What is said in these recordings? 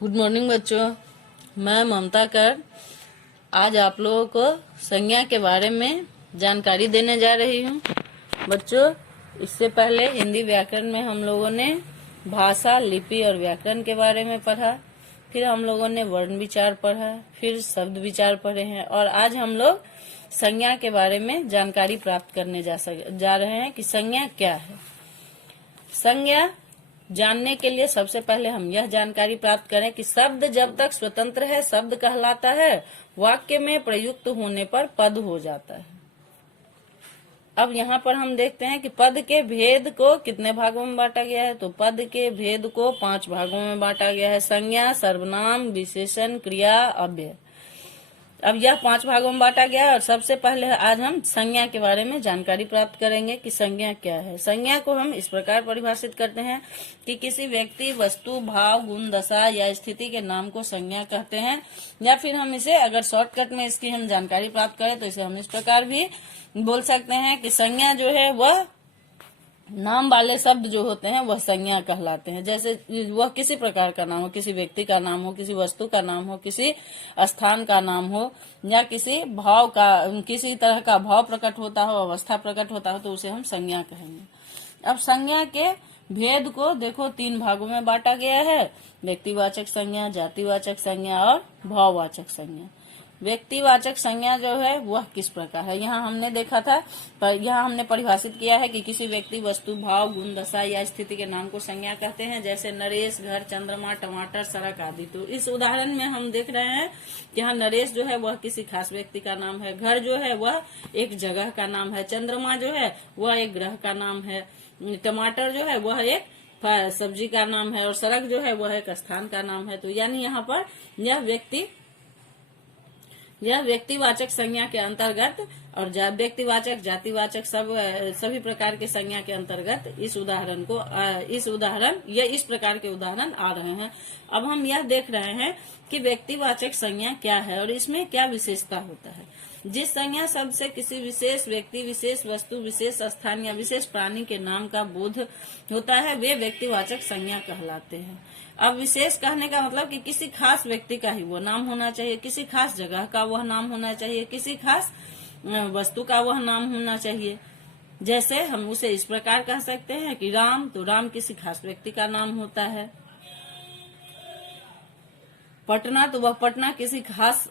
Good morning बच्चों। मैं ममता कर आज आप लोगों को संज्ञा के बारे में जानकारी देने जा रही हूँ। बच्चों, इससे पहले हिंदी व्याकरण में हम लोगों ने भाषा, लिपि और व्याकरण के बारे में पढ़ा। फिर हम लोगों ने वर्ण विचार पढ़ा, फिर शब्द विचार पढ़े हैं और आज हम लोग संज्ञा के बारे में जानकारी प्राप्त करने जा रहे हैं कि संज्ञा क्या है। संज्ञा जानने के लिए सबसे पहले हम यह जानकारी प्राप्त करें कि शब्द जब तक स्वतंत्र है शब्द कहलाता है, वाक्य में प्रयुक्त होने पर पद हो जाता है। अब यहाँ पर हम देखते हैं कि पद के भेद को कितने भागों में बांटा गया है। तो पद के भेद को 5 भागों में बांटा गया है: संज्ञा, सर्वनाम, विशेषण, क्रिया, अव्यय। अब यह 5 भागों में बांटा गया है और सबसे पहले आज हम संज्ञा के बारे में जानकारी प्राप्त करेंगे कि संज्ञा क्या है। संज्ञा को हम इस प्रकार परिभाषित करते हैं कि किसी व्यक्ति, वस्तु, भाव, गुण, दशा या स्थिति के नाम को संज्ञा कहते हैं। या फिर हम इसे अगर शॉर्टकट में इसकी हम जानकारी प्राप्त करें तो इसे हम इस प्रकार भी बोल सकते हैं कि संज्ञा जो है वह नाम वाले शब्द जो होते हैं वह संज्ञा कहलाते हैं। जैसे वह किसी प्रकार का नाम हो, किसी व्यक्ति का नाम हो, किसी वस्तु का नाम हो, किसी स्थान का नाम हो, या किसी भाव का, किसी तरह का भाव प्रकट होता हो, अवस्था प्रकट होता हो, तो उसे हम संज्ञा कहेंगे। अब संज्ञा के भेद को देखो 3 भागों में बांटा गया है: व्यक्तिवाचक संज्ञा, जातिवाचक संज्ञा और भाववाचक संज्ञा। व्यक्तिवाचक संज्ञा जो है वह किस प्रकार है, यहाँ हमने देखा था, पर यहाँ हमने परिभाषित किया है कि किसी व्यक्ति, वस्तु, भाव, गुण, दशा या स्थिति के नाम को संज्ञा कहते हैं। जैसे नरेश, घर, चंद्रमा, टमाटर, सड़क आदि। तो इस उदाहरण में हम देख रहे हैं कि यहाँ नरेश जो है वह किसी खास व्यक्ति का नाम है, घर जो है वह एक जगह का नाम है, चंद्रमा जो है वह एक ग्रह का नाम है, टमाटर जो है वह एक सब्जी का नाम है और सड़क जो है वह एक स्थान का नाम है। तो यानी यहाँ पर यह व्यक्तिवाचक संज्ञा के अंतर्गत और व्यक्तिवाचक, जातिवाचक सभी प्रकार के संज्ञा के अंतर्गत इस प्रकार के उदाहरण आ रहे हैं। अब हम यह देख रहे हैं कि व्यक्तिवाचक संज्ञा क्या है और इसमें क्या विशेषता होता है। जिस संज्ञा शब्द से किसी विशेष व्यक्ति, विशेष वस्तु, विशेष स्थान या विशेष प्राणी के नाम का बोध होता है वे व्यक्तिवाचक संज्ञा कहलाते हैं। अब विशेष कहने का मतलब कि किसी खास व्यक्ति का ही वो नाम होना चाहिए, किसी खास जगह का वह नाम होना चाहिए, किसी खास वस्तु का वह नाम होना चाहिए। जैसे हम उसे इस प्रकार कह सकते हैं कि राम, तो राम किसी खास व्यक्ति का नाम होता है। पटना, तो वह पटना किसी खास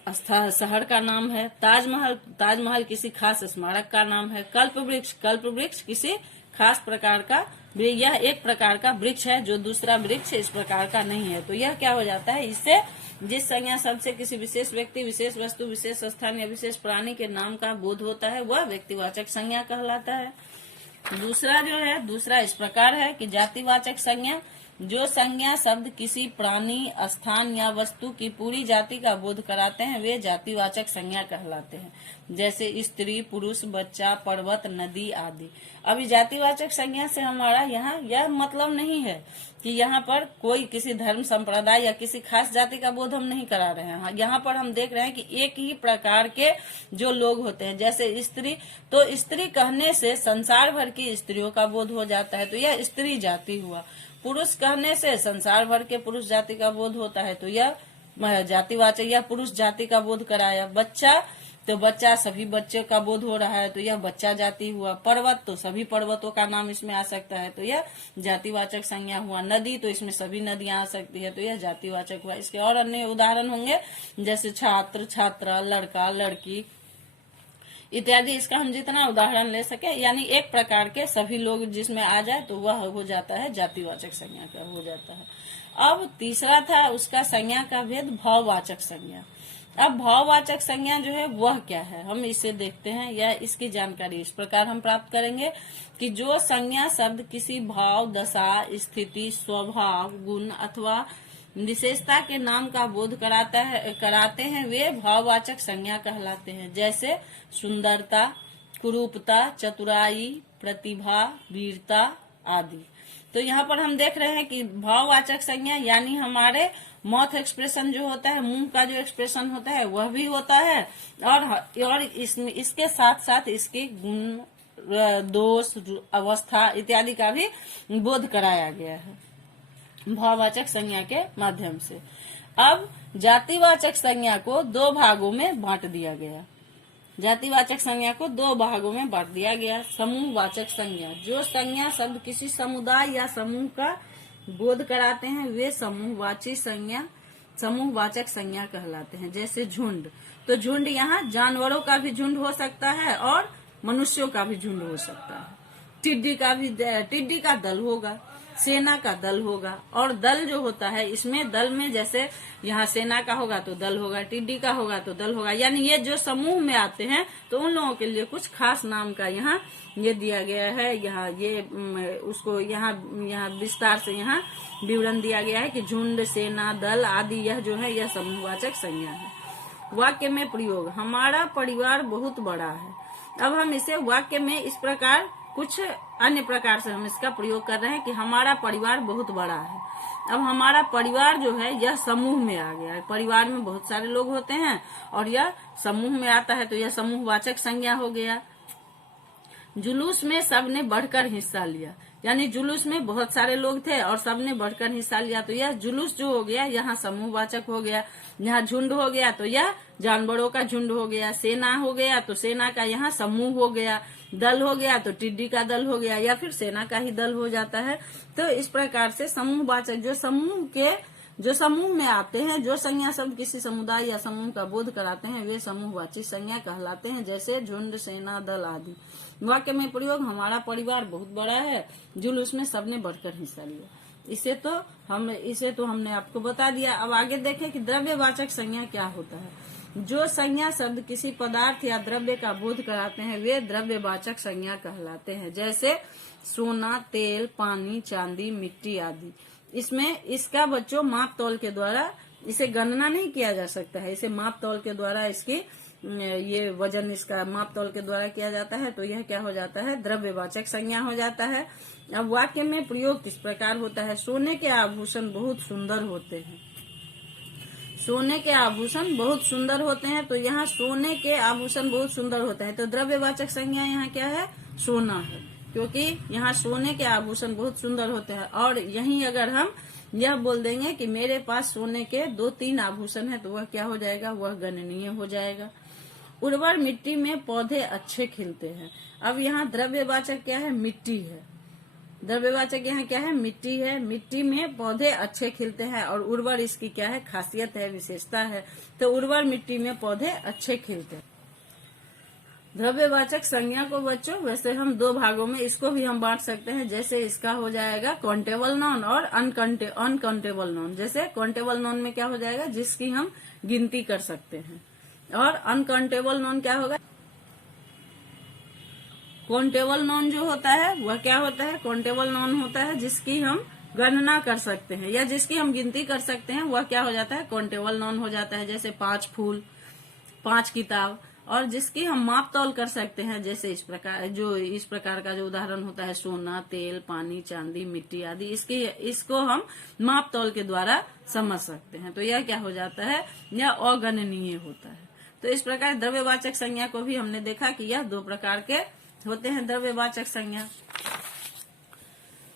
शहर का नाम है। ताजमहल किसी खास स्मारक का नाम है। कल्प वृक्ष किसी खास प्रकार का, यह एक प्रकार का वृक्ष है जो दूसरा वृक्ष इस प्रकार का नहीं है। तो यह क्या हो जाता है, इससे जिस संज्ञा शब्द से किसी विशेष व्यक्ति, विशेष वस्तु, विशेष स्थान या विशेष प्राणी के नाम का बोध होता है वह व्यक्तिवाचक संज्ञा कहलाता है। दूसरा इस प्रकार है कि जातिवाचक संज्ञा, जो संज्ञा शब्द किसी प्राणी, स्थान या वस्तु की पूरी जाति का बोध कराते हैं वे जातिवाचक संज्ञा कहलाते हैं। जैसे स्त्री, पुरुष, बच्चा, पर्वत, नदी आदि। अभी जातिवाचक संज्ञा से हमारा यहाँ यह मतलब नहीं है कि यहाँ पर कोई किसी धर्म, संप्रदाय या किसी खास जाति का बोध हम नहीं करा रहे हैं। यहाँ पर हम देख रहे हैं कि एक ही प्रकार के जो लोग होते हैं, जैसे स्त्री, तो स्त्री कहने से संसार भर की स्त्रियों का बोध हो जाता है, तो यह स्त्री जाति हुआ। पुरुष कहने से संसार भर के पुरुष जाति का बोध होता है, तो यह जातिवाचक, यह पुरुष जाति का बोध कराया। बच्चा, तो बच्चा सभी बच्चों का बोध हो रहा है, तो यह बच्चा जाति हुआ। पर्वत, तो सभी पर्वतों का नाम इसमें आ सकता है, तो यह जातिवाचक संज्ञा हुआ। नदी, तो इसमें सभी नदियां आ सकती है, तो यह जातिवाचक हुआ। इसके और अन्य उदाहरण होंगे जैसे छात्र, छात्रा, लड़का, लड़की इत्यादि। इसका हम जितना उदाहरण ले सके, यानी एक प्रकार के सभी लोग जिसमें आ जाए तो वह हो जाता है जातिवाचक संज्ञा का हो जाता है। अब तीसरा था उसका संज्ञा का भेद, भाववाचक संज्ञा। अब भाववाचक संज्ञा जो है वह क्या है, हम इसे देखते हैं या इसकी जानकारी इस प्रकार हम प्राप्त करेंगे कि जो संज्ञा शब्द किसी भाव, दशा, स्थिति, स्वभाव, गुण अथवा विशेषता के नाम का बोध कराते हैं वे भाववाचक संज्ञा कहलाते हैं। जैसे सुंदरता, कुरूपता, चतुराई, प्रतिभा, वीरता आदि। तो यहाँ पर हम देख रहे हैं कि भाववाचक संज्ञा यानी हमारे माउथ एक्सप्रेशन जो होता है, मुंह का जो एक्सप्रेशन होता है वह भी होता है और इसके साथ साथ इसके गुण, दोष, अवस्था इत्यादि का भी बोध कराया गया है। भाववाचक संज्ञा के माध्यम से। अब जातिवाचक संज्ञा को दो भागों में बांट दिया गया। जातिवाचक संज्ञा को दो भागों में बांट दिया गया। समूहवाचक संज्ञा, जो संज्ञा शब्द किसी समुदाय या समूह का बोध कराते हैं वे समूहवाचक संज्ञा कहलाते हैं। जैसे झुंड, तो झुंड यहाँ जानवरों का भी झुंड हो सकता है और मनुष्यों का भी झुंड हो सकता है। टिड्डी का दल होगा, सेना का दल होगा। और दल जो होता है, इसमें दल में जैसे यहाँ सेना का होगा तो दल होगा, टिड्डी का होगा तो दल होगा। यानी ये जो समूह में आते हैं तो उन लोगों के लिए कुछ खास नाम का यहाँ ये दिया गया है। यहाँ ये उसको यहाँ विस्तार से यहाँ विवरण दिया गया है कि झुंड, सेना, दल आदि यह जो है यह समूहवाचक संज्ञा है। वाक्य में प्रयोग, हमारा परिवार बहुत बड़ा है। अब हम इसे वाक्य में इस प्रकार कुछ अन्य प्रकार से हम इसका प्रयोग कर रहे हैं कि हमारा परिवार बहुत बड़ा है। अब हमारा परिवार जो है यह समूह में आ गया है। परिवार में बहुत सारे लोग होते हैं और यह समूह में आता है तो यह समूहवाचक संज्ञा हो गया। जुलूस में सबने बढ़कर हिस्सा लिया, यानी जुलूस में बहुत सारे लोग थे और सबने बढ़कर हिस्सा लिया तो यह जुलूस जो हो गया यहाँ समूहवाचक हो गया। यहाँ झुंड हो गया तो यह जानवरों का झुंड हो गया। सेना हो गया तो सेना का यहाँ समूह हो गया। दल हो गया तो टिड्डी का दल हो गया या फिर सेना का ही दल हो जाता है। तो इस प्रकार से समूहवाचक जो समूह में आते हैं, जो संज्ञा शब्द किसी समुदाय या समूह का बोध कराते हैं वे समूहवाची संज्ञा कहलाते हैं। जैसे झुंड, सेना, दल आदि। वाक्य में प्रयोग, हमारा परिवार बहुत बड़ा है, जुलूस में सबने बढ़कर हिस्सा लिया। इसे तो हमने आपको बता दिया। अब आगे देखें कि द्रव्यवाचक संज्ञा क्या होता है। जो संज्ञा शब्द किसी पदार्थ या द्रव्य का बोध कराते हैं वे द्रव्यवाचक संज्ञा कहलाते हैं। जैसे सोना, तेल, पानी, चांदी, मिट्टी आदि। इसमें इसका बच्चों माप तौल के द्वारा इसे गणना नहीं किया जा सकता है। इसे माप तौल के द्वारा इसकी ये वजन इसका माप तौल के द्वारा किया जाता है तो यह क्या हो जाता है, द्रव्यवाचक संज्ञा हो जाता है। अब वाक्य में प्रयोग किस प्रकार होता है। सोने के आभूषण बहुत सुंदर होते हैं। सोने के आभूषण बहुत सुंदर होते हैं तो यहाँ सोने के आभूषण बहुत सुंदर होते हैं तो द्रव्यवाचक संज्ञा यहाँ क्या है, सोना है, क्योंकि यहाँ सोने के आभूषण बहुत सुंदर होते हैं। और यहीं अगर हम यह बोल देंगे कि मेरे पास सोने के 2-3 आभूषण है तो वह क्या हो जाएगा, वह गणनीय हो जाएगा। उर्वर मिट्टी में पौधे अच्छे खिलते हैं। अब यहाँ द्रव्यवाचक क्या है, मिट्टी है। द्रव्यवाचक यहाँ क्या है, मिट्टी है। मिट्टी में पौधे अच्छे खिलते हैं और उर्वर इसकी क्या है, खासियत है, विशेषता है। तो उर्वर मिट्टी में पौधे अच्छे खिलते हैं। द्रव्यवाचक संज्ञा को बच्चों वैसे हम दो भागों में इसको भी हम बांट सकते हैं। जैसे इसका हो जाएगा काउंटेबल नॉन और अनकाउंटेबल नॉन। जैसे काउंटेबल नॉन में क्या हो जाएगा, जिसकी हम गिनती कर सकते हैं। और अनकाउंटेबल नॉन क्या होगा, काउंटेबल नॉन जो होता है वह क्या होता है, काउंटेबल नॉन होता है जिसकी हम गणना कर सकते हैं या जिसकी हम गिनती कर सकते हैं, वह क्या हो जाता है, काउंटेबल नॉन हो जाता है। जैसे 5 फूल, 5 किताब। और जिसकी हम माप तौल कर सकते हैं, जैसे इस प्रकार का जो उदाहरण होता है, सोना, तेल, पानी, चांदी, मिट्टी आदि, इसको हम माप तौल के द्वारा समझ सकते हैं। तो यह क्या हो जाता है, यह अगणनीय होता है। तो इस प्रकार द्रव्यवाचक संज्ञा को भी हमने देखा कि यह 2 प्रकार के होते हैं द्रव्यवाचक संज्ञा।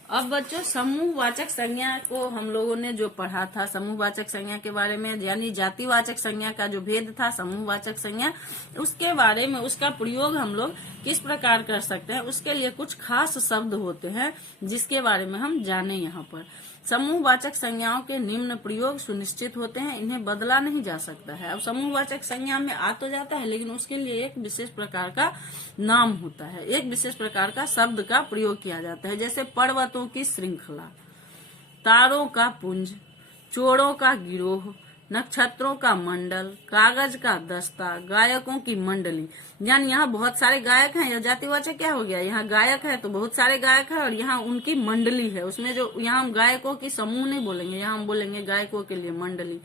अब बच्चों समूहवाचक संज्ञा को हम लोगों ने जो पढ़ा था, समूहवाचक संज्ञा के बारे में, यानी जातिवाचक संज्ञा का जो भेद था समूहवाचक संज्ञा, उसके बारे में उसका प्रयोग हम लोग किस प्रकार कर सकते हैं, उसके लिए कुछ खास शब्द होते हैं जिसके बारे में हम जाने यहाँ पर। समूहवाचक संज्ञाओं के निम्न प्रयोग सुनिश्चित होते हैं, इन्हें बदला नहीं जा सकता है। अब समूहवाचक संज्ञा में आ तो जाता है लेकिन उसके लिए एक विशेष प्रकार का नाम होता है, एक विशेष प्रकार का शब्द का प्रयोग किया जाता है। जैसे पर्वतों की श्रृंखला, तारों का पुंज, चोरों का गिरोह, नक्षत्रों का मंडल, कागज का दस्ता, गायकों की मंडली। यानी यहाँ बहुत सारे गायक हैं, यह जातिवाचक क्या हो गया, यहाँ गायक है तो बहुत सारे गायक है और यहाँ उनकी मंडली है। उसमें जो यहाँ हम गायकों की समूह नहीं बोलेंगे, यहाँ हम बोलेंगे गायकों के लिए मंडली।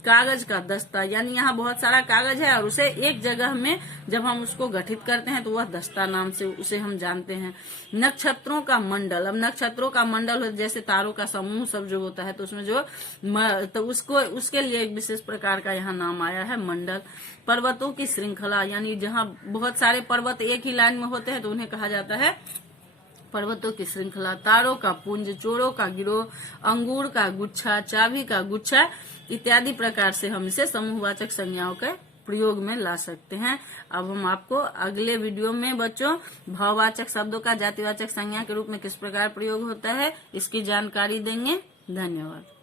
कागज का दस्ता, यानी यहाँ बहुत सारा कागज है और उसे एक जगह में जब हम उसको गठित करते हैं तो वह दस्ता नाम से उसे हम जानते हैं। नक्षत्रों का मंडल, अब नक्षत्रों का मंडल जैसे तारों का समूह सब जो होता है तो उसमें जो तो उसके लिए एक विशेष प्रकार का यहाँ नाम आया है, मंडल। पर्वतों की श्रृंखला, यानी जहाँ बहुत सारे पर्वत एक ही लाइन में होते हैं तो उन्हें कहा जाता है पर्वतों की श्रृंखला, तारों का पुंज, चोरों का गिरोह, अंगूर का गुच्छा, चाबी का गुच्छा इत्यादि प्रकार से हम इसे समूहवाचक संज्ञाओं के प्रयोग में ला सकते हैं। अब हम आपको अगले वीडियो में बच्चों भाववाचक शब्दों का जातिवाचक संज्ञा के रूप में किस प्रकार प्रयोग होता है इसकी जानकारी देंगे। धन्यवाद।